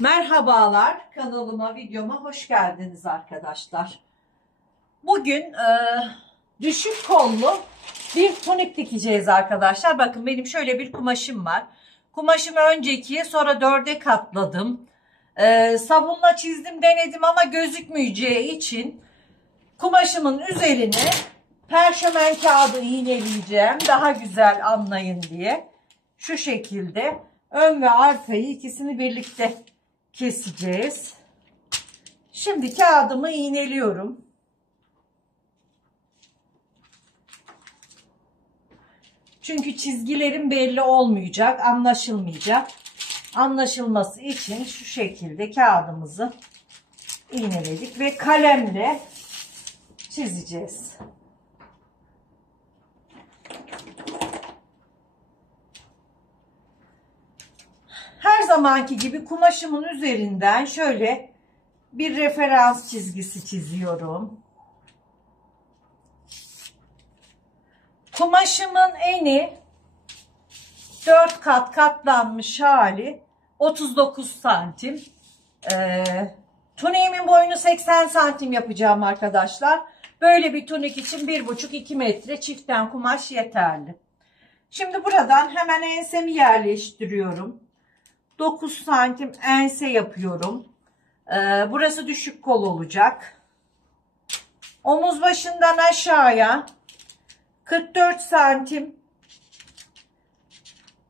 Merhabalar, kanalıma, videoma hoş geldiniz arkadaşlar. Bugün düşük kollu bir tunik dikeceğiz arkadaşlar. Bakın benim şöyle bir kumaşım var. Kumaşımı önce ikiye sonra dörde katladım. Sabunla çizdim, denedim ama gözükmeyeceği için kumaşımın üzerine perşemen kağıdı iğneleyeceğim. Daha güzel anlayın diye. Şu şekilde ön ve arkayı ikisini birlikte keseceğiz. Şimdi kağıdımı iğneliyorum. Çünkü çizgilerim belli olmayacak, anlaşılmayacak. Anlaşılması için şu şekilde kağıdımızı iğneledik ve kalemle çizeceğiz. Her zamanki gibi kumaşımın üzerinden şöyle bir referans çizgisi çiziyorum. Kumaşımın eni 4 kat katlanmış hali 39 santim. Tuniğimin boyunu 80 santim yapacağım arkadaşlar. Böyle bir tunik için 1,5-2 metre çiften kumaş yeterli. Şimdi buradan hemen ensemi yerleştiriyorum. 9 santim ense yapıyorum. Burası düşük kol olacak. Omuz başından aşağıya 44 santim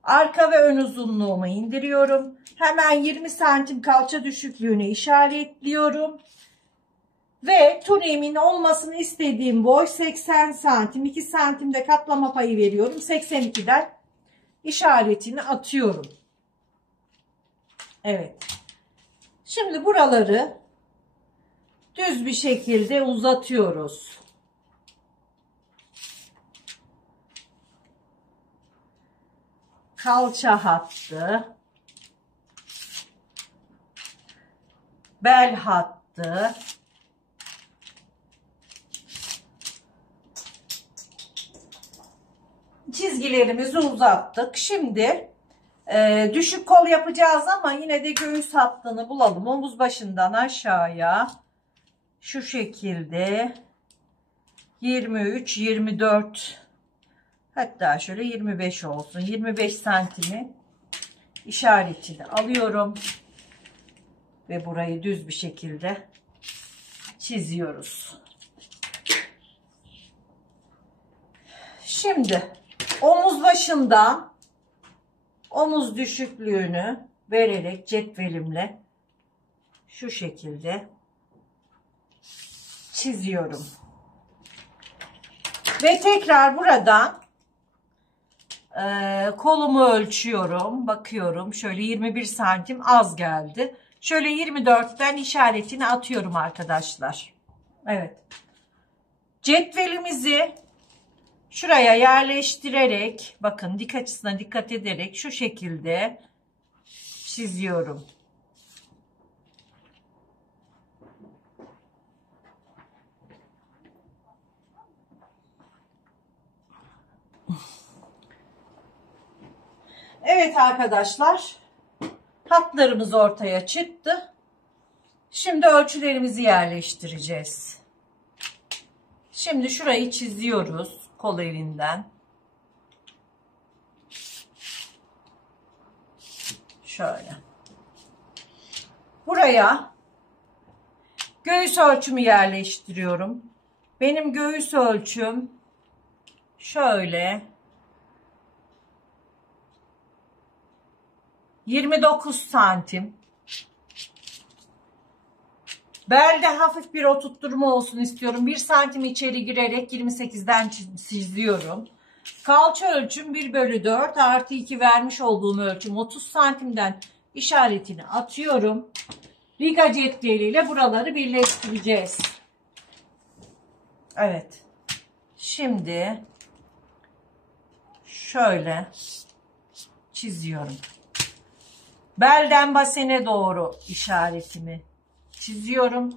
arka ve ön uzunluğumu indiriyorum. Hemen 20 santim kalça düşüklüğünü işaretliyorum. Ve tuniğimin olmasını istediğim boy 80 santim. 2 santimde katlama payı veriyorum. 82'den işaretini atıyorum. Evet. Şimdi buraları düz bir şekilde uzatıyoruz. Kalça hattı, bel hattı, çizgilerimizi uzattık. Şimdi düşük kol yapacağız ama yine de göğüs hattını bulalım. Omuz başından aşağıya şu şekilde 23, 24, hatta şöyle 25 olsun. 25 santimi işaretini alıyorum ve burayı düz bir şekilde çiziyoruz. Şimdi omuz başından omuz düşüklüğünü vererek cetvelimle şu şekilde çiziyorum. Ve tekrar buradan kolumu ölçüyorum. Bakıyorum. Şöyle 21 santim az geldi. Şöyle 24'ten işaretini atıyorum arkadaşlar. Evet. Cetvelimizi şuraya yerleştirerek, bakın dik açısına dikkat ederek şu şekilde çiziyorum. Evet arkadaşlar, hatlarımız ortaya çıktı. Şimdi ölçülerimizi yerleştireceğiz. Şimdi şurayı çiziyoruz kol elinden. Şöyle. Buraya göğüs ölçümü yerleştiriyorum. Benim göğüs ölçüm şöyle 29 santim. Belde hafif bir oturtturma olsun istiyorum. 1 santim içeri girerek 28'den çiziyorum. Kalça ölçüm 1/4 artı 2 vermiş olduğum ölçüm 30 santimden işaretini atıyorum. Riga cetveliyle buraları birleştireceğiz. Evet. Şimdi şöyle çiziyorum. Belden basene doğru işaretimi çiziyorum.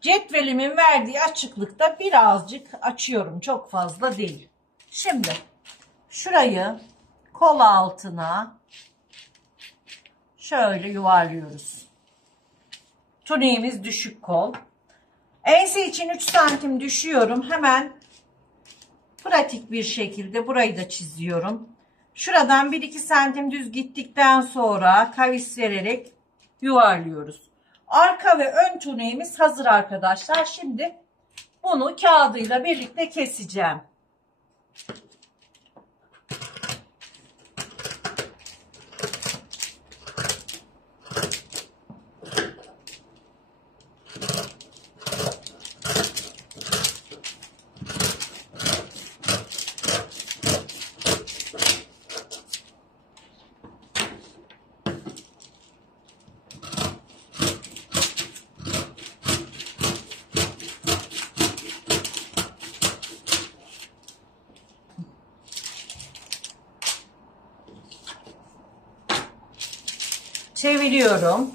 Cetvelimin verdiği açıklıkta birazcık açıyorum. Çok fazla değil. Şimdi şurayı kol altına şöyle yuvarlıyoruz. Tuniğimiz düşük kol. Ense için 3 santim düşüyorum. Hemen pratik bir şekilde burayı da çiziyorum. Şuradan 1-2 santim düz gittikten sonra kavis vererek yuvarlıyoruz. Arka ve ön tuniğimiz hazır arkadaşlar. Şimdi bunu kağıdıyla birlikte keseceğim. Çeviriyorum.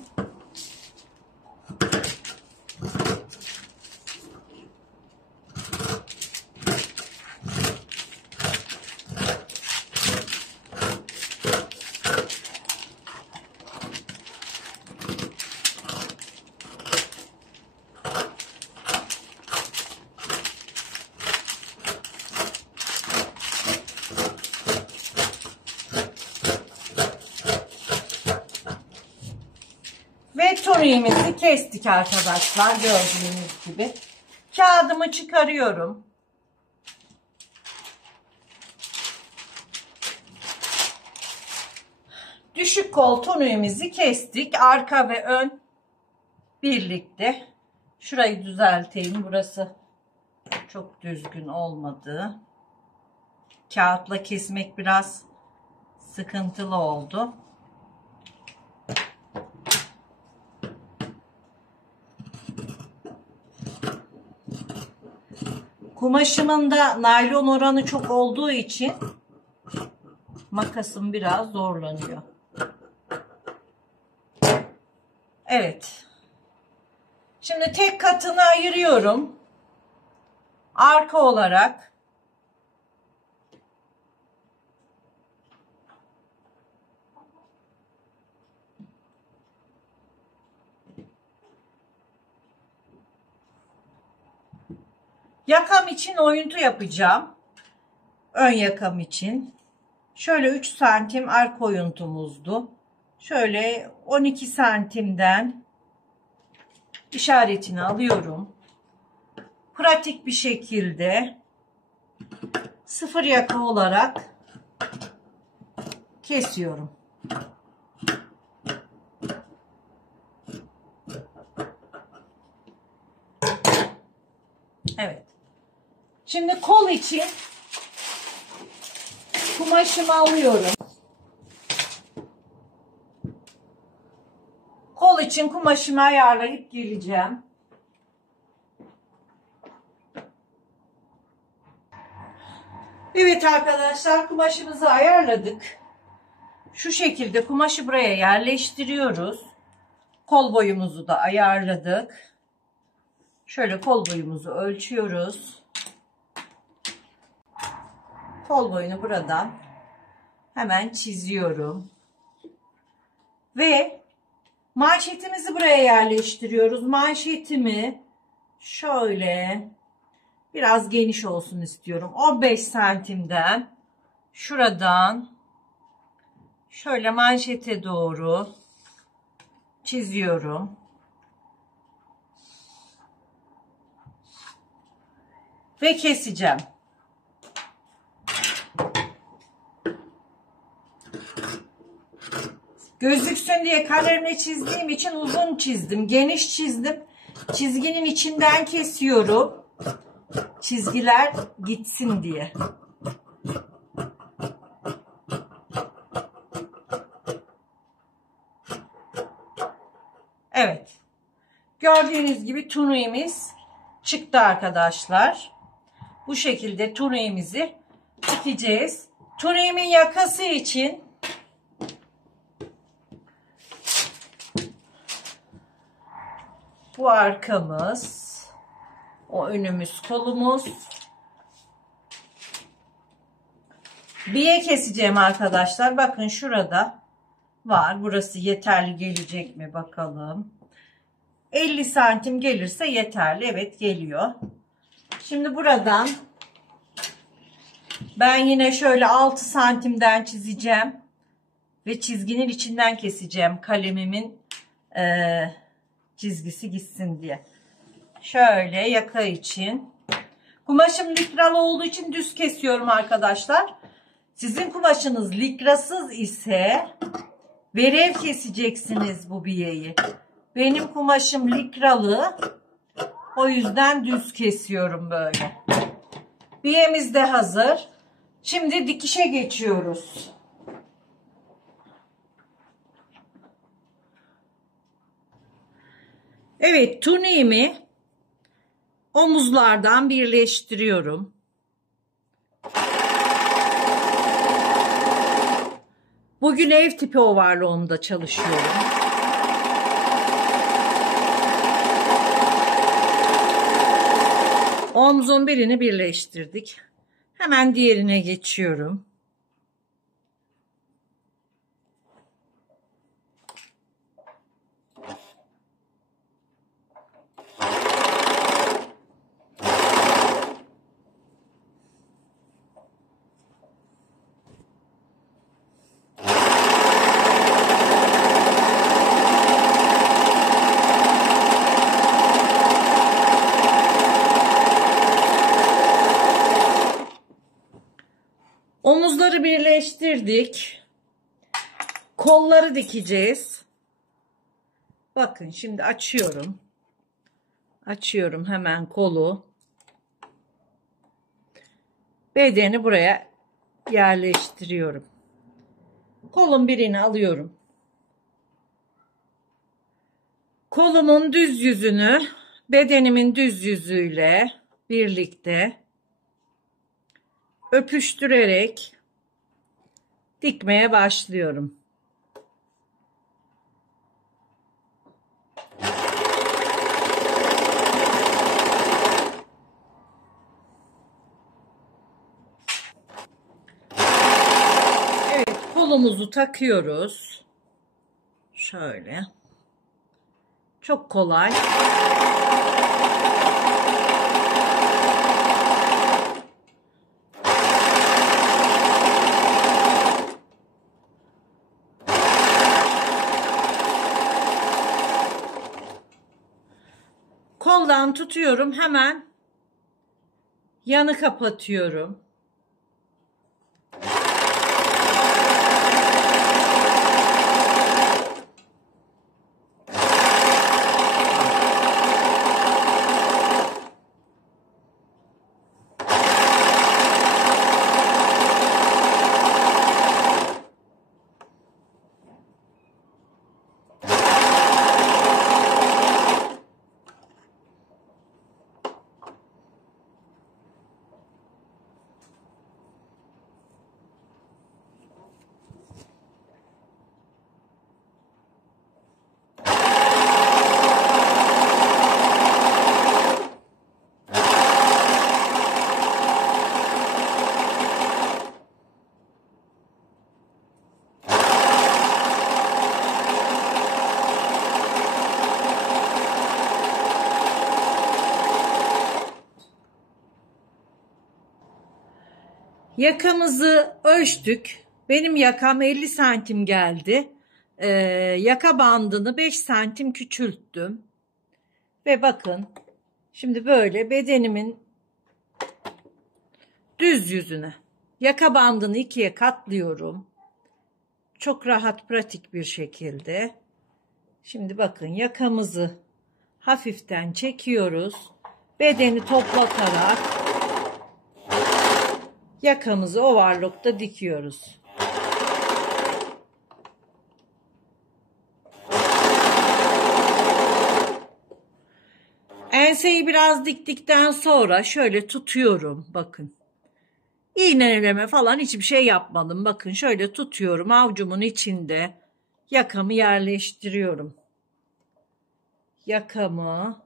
Ve tuniğimizi kestik arkadaşlar, gördüğünüz gibi. Kağıdımı çıkarıyorum. Düşük kol tuniğimizi kestik. Arka ve ön birlikte. Şurayı düzelteyim. Burası çok düzgün olmadı. Kağıtla kesmek biraz sıkıntılı oldu. Kumaşımın da naylon oranı çok olduğu için makasım biraz zorlanıyor. Evet. Şimdi tek katını ayırıyorum. Arka olarak. Yakam için oyuntu yapacağım. Ön yakam için. Şöyle 3 santim arka oyuntumuzdu. Şöyle 12 santimden işaretini alıyorum. Pratik bir şekilde sıfır yaka olarak kesiyorum. Evet. Şimdi kol için kumaşımı alıyorum. Kol için kumaşımı ayarlayıp geleceğim. Evet arkadaşlar, kumaşımızı ayarladık. Şu şekilde kumaşı buraya yerleştiriyoruz. Kol boyumuzu da ayarladık. Şöyle kol boyumuzu ölçüyoruz. Kol boyunu buradan hemen çiziyorum. Ve manşetimizi buraya yerleştiriyoruz. Manşetimi şöyle biraz geniş olsun istiyorum. 15 santimden şuradan şöyle manşete doğru çiziyorum. Ve keseceğim. Gözüksün diye kalemle çizdiğim için uzun çizdim. Geniş çizdim. Çizginin içinden kesiyorum. Çizgiler gitsin diye. Evet. Gördüğünüz gibi tuniğimiz çıktı arkadaşlar. Bu şekilde tuniğimizi dikeceğiz. Tuniğimin yakası için bu arkamız, o önümüz, kolumuz. Biye keseceğim arkadaşlar. Bakın şurada var. Burası yeterli gelecek mi bakalım. 50 santim gelirse yeterli. Evet, geliyor. Şimdi buradan ben yine şöyle 6 santimden çizeceğim. Ve çizginin içinden keseceğim. Kalemimin çizgisi gitsin diye. Şöyle yaka için. Kumaşım likralı olduğu için düz kesiyorum arkadaşlar. Sizin kumaşınız likrasız ise verev keseceksiniz bu biyeyi. Benim kumaşım likralı. O yüzden düz kesiyorum böyle. Biyemiz de hazır. Şimdi dikişe geçiyoruz. Evet, tuniğimi omuzlardan birleştiriyorum. Bugün ev tipi overlock'umda çalışıyorum. Omzun birini birleştirdik. Hemen diğerine geçiyorum. Omuzları birleştirdik. Kolları dikeceğiz. Bakın şimdi açıyorum. Açıyorum hemen kolu. Bedeni buraya yerleştiriyorum. Kolun birini alıyorum. Kolumun düz yüzünü bedenimin düz yüzüyle birlikte öpüştürerek dikmeye başlıyorum. Evet, kolumuzu takıyoruz. Şöyle. Çok kolay. Koldan tutuyorum, hemen yanı kapatıyorum. Yakamızı ölçtük. Benim yakam 50 santim geldi. Yaka bandını 5 santim küçülttüm. Ve bakın şimdi böyle bedenimin düz yüzüne yaka bandını ikiye katlıyorum. Çok rahat, pratik bir şekilde. Şimdi bakın yakamızı hafiften çekiyoruz. Bedeni toplatarak yakamızı overlock'ta dikiyoruz. Enseyi biraz diktikten sonra şöyle tutuyorum. Bakın. İğneleme falan hiçbir şey yapmadım. Bakın şöyle tutuyorum. Avucumun içinde yakamı yerleştiriyorum. Yakamı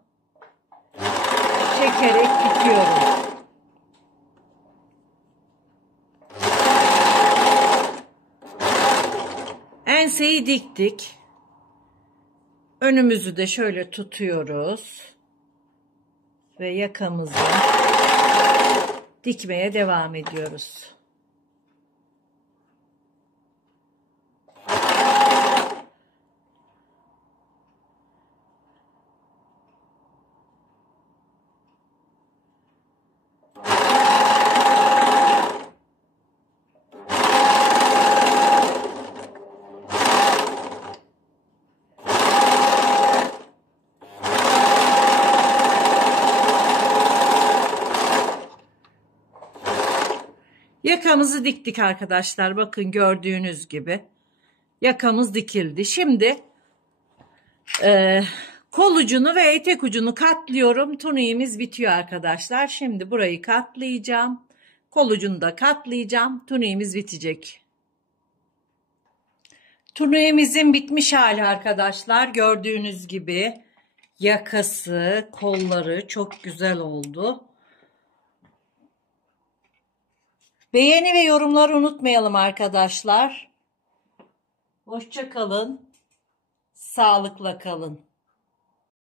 çekerek dikiyorum. Enseyi diktik. Önümüzü de şöyle tutuyoruz. Ve yakamızı dikmeye devam ediyoruz. Yakamızı diktik arkadaşlar. Bakın gördüğünüz gibi. Yakamız dikildi. Şimdi kol ucunu ve etek ucunu katlıyorum. Tuniğimiz bitiyor arkadaşlar. Şimdi burayı katlayacağım. Kol ucunu da katlayacağım. Tuniğimiz bitecek. Tuniğimizin bitmiş hali arkadaşlar. Gördüğünüz gibi yakası, kolları çok güzel oldu. Beğeni ve yorumları unutmayalım arkadaşlar. Hoşça kalın. Sağlıkla kalın.